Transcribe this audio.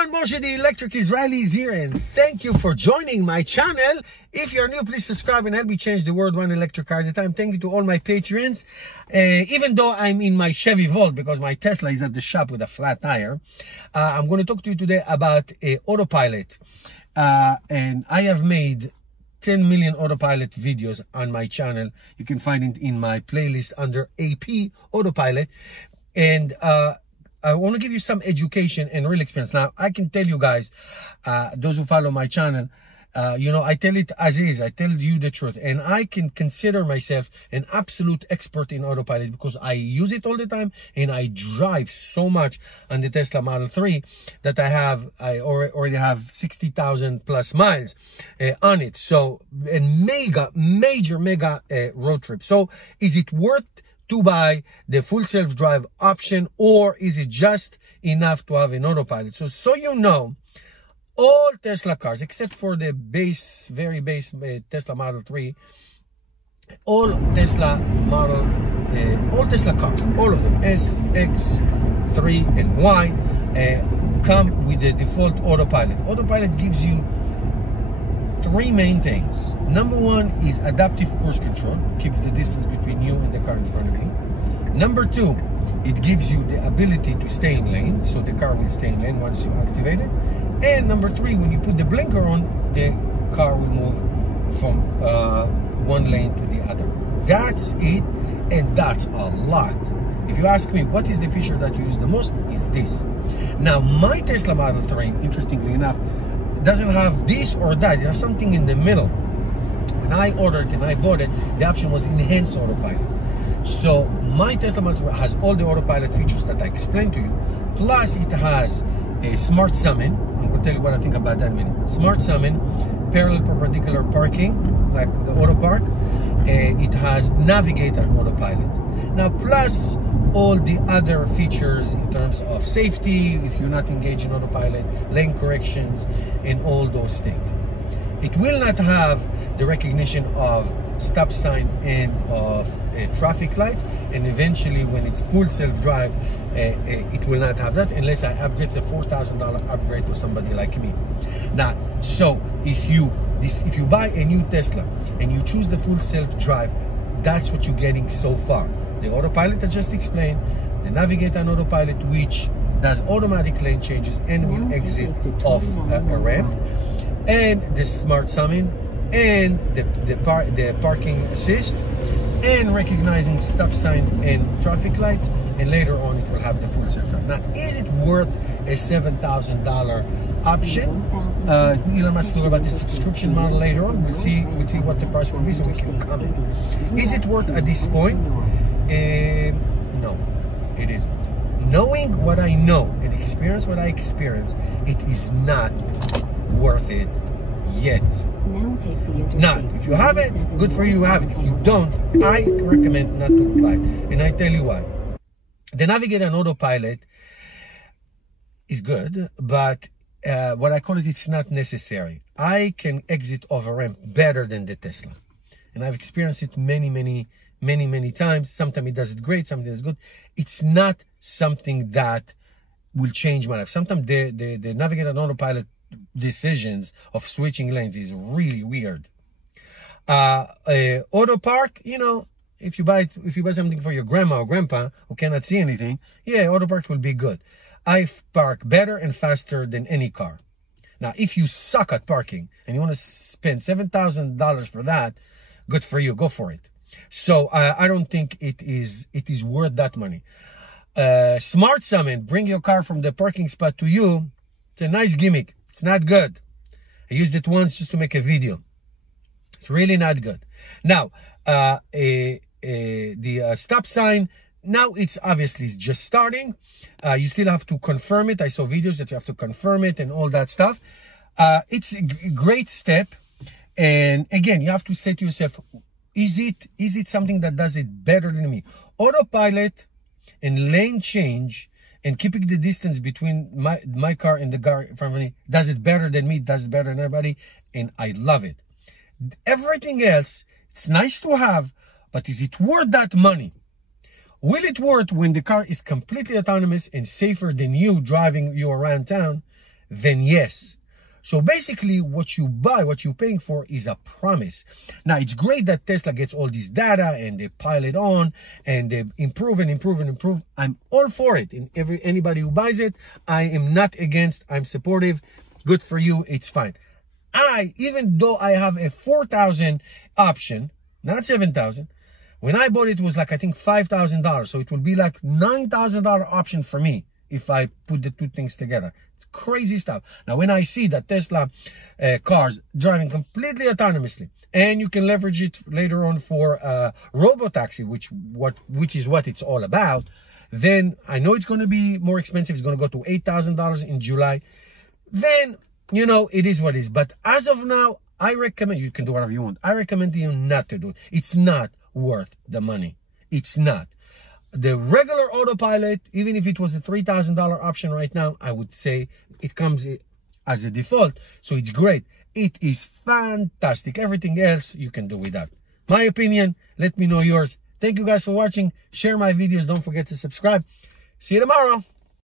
everyone, Moshe the Electric Israeli is here, and thank you for joining my channel. If you're new, please subscribe and help me change the world one electric car at a time. Thank you to all my patrons. Even though I'm in my Chevy Volt because my Tesla is at the shop with a flat tire, I'm going to talk to you today about Autopilot. And I have made 10 million Autopilot videos on my channel. You can find it in my playlist under AP Autopilot. And I want to give you some education and real experience. Now, I can tell you guys, those who follow my channel, I tell it as is. I tell you the truth. And I can consider myself an absolute expert in Autopilot because I use it all the time and I drive so much on the Tesla Model 3 that I already have 60,000 plus miles on it. So, a major road trip. So, is it worth to buy the full self-drive option, or is it just enough to have an Autopilot? So you know, all Tesla cars, except for the very base Tesla Model 3, all Tesla cars, all of them, S, X, 3, and Y, come with the default Autopilot. Autopilot gives you three main things. Number one is adaptive cruise control, keeps the distance between you and the car in front of you. Number two, it gives you the ability to stay in lane, so the car will stay in lane once you activate it. And number three, when you put the blinker on, the car will move from one lane to the other. That's it, and that's a lot. If you ask me what is the feature that you use the most, is this. Now, my Tesla Model 3, interestingly enough, doesn't have this or that. It has something in the middle. When I ordered and I bought it, the option was enhanced Autopilot. So my Tesla Model 3 has all the Autopilot features that I explained to you. Plus it has a smart summon. I'm going to tell you what I think about that in a minute. Smart summon, parallel perpendicular parking, like the auto park. It has navigate on Autopilot. Now plus all the other features in terms of safety, if you're not engaged in Autopilot, lane corrections, and all those things. It will not have the recognition of stop sign and of traffic lights, and eventually when it's full self-drive, it will not have that unless I upgrade. a $4,000 upgrade for somebody like me. Now, so if you buy a new Tesla and you choose the full self-drive, that's what you're getting so far. The Autopilot I just explained, the Navigate on Autopilot, which does automatic lane changes and will exit off a ramp, and the smart summon, and the parking assist, and recognizing stop sign and traffic lights, and later on it will have the full self-drive. Now, is it worth a $7,000 option? Elon Musk talk about the subscription model later on. We'll see what the price will be, so we can comment. Is it worth at this point? No, it isn't. Knowing what I know and experience what I experience, it is not worth it yet. Now, if you have it, good for you, you have it. If you don't, I recommend not to buy it. And I tell you why. The Navigate on Autopilot is good, but what I call it, it's not necessary. I can exit off a ramp better than the Tesla. And I've experienced it many times. Sometimes it does it great, sometimes it does good. It's not something that will change my life. Sometimes the Navigate on Autopilot decisions of switching lanes is really weird. Auto park, if you buy something for your grandma or grandpa who cannot see anything, yeah, auto park will be good. I park better and faster than any car. Now, if you suck at parking and you want to spend $7,000 for that, good for you, go for it. So I don't think it is worth that money. Smart summon, bring your car from the parking spot to you. It's a nice gimmick. It's not good. I used it once just to make a video. It's really not good. Now, the stop sign, now it's obviously just starting. You still have to confirm it. I saw videos that you have to confirm it and all that stuff. It's a great step. And again, you have to say to yourself, is it something that does it better than me? Autopilot and lane change and keeping the distance between my car and the car in front of me does it better than me, does it better than everybody, and I love it. Everything else, it's nice to have, but is it worth that money? Will it work when the car is completely autonomous and safer than you driving you around town? then yes. So basically what you buy, what you're paying for is a promise. Now it's great that Tesla gets all this data and they pile it on and they improve and improve and improve. I'm all for it. And anybody who buys it, I am not against, I'm supportive. Good for you, it's fine. Even though I have a 4,000 option, not 7,000, when I bought it, it was like, I think $5,000. So it will be like $9,000 option for me if I put the two things together. It's crazy stuff. Now, when I see that Tesla cars driving completely autonomously, and you can leverage it later on for robotaxi, which is what it's all about, then I know it's going to be more expensive. It's going to go to $8,000 in July. Then, you know, it is what it is. But as of now, I recommend, you can do whatever you want. I recommend you not to do it. It's not worth the money. It's not. The regular Autopilot, even if it was a $3,000 option right now, I would say it comes as a default. So it's great. It is fantastic. Everything else you can do without. My opinion, let me know yours. Thank you guys for watching. Share my videos. Don't forget to subscribe. See you tomorrow.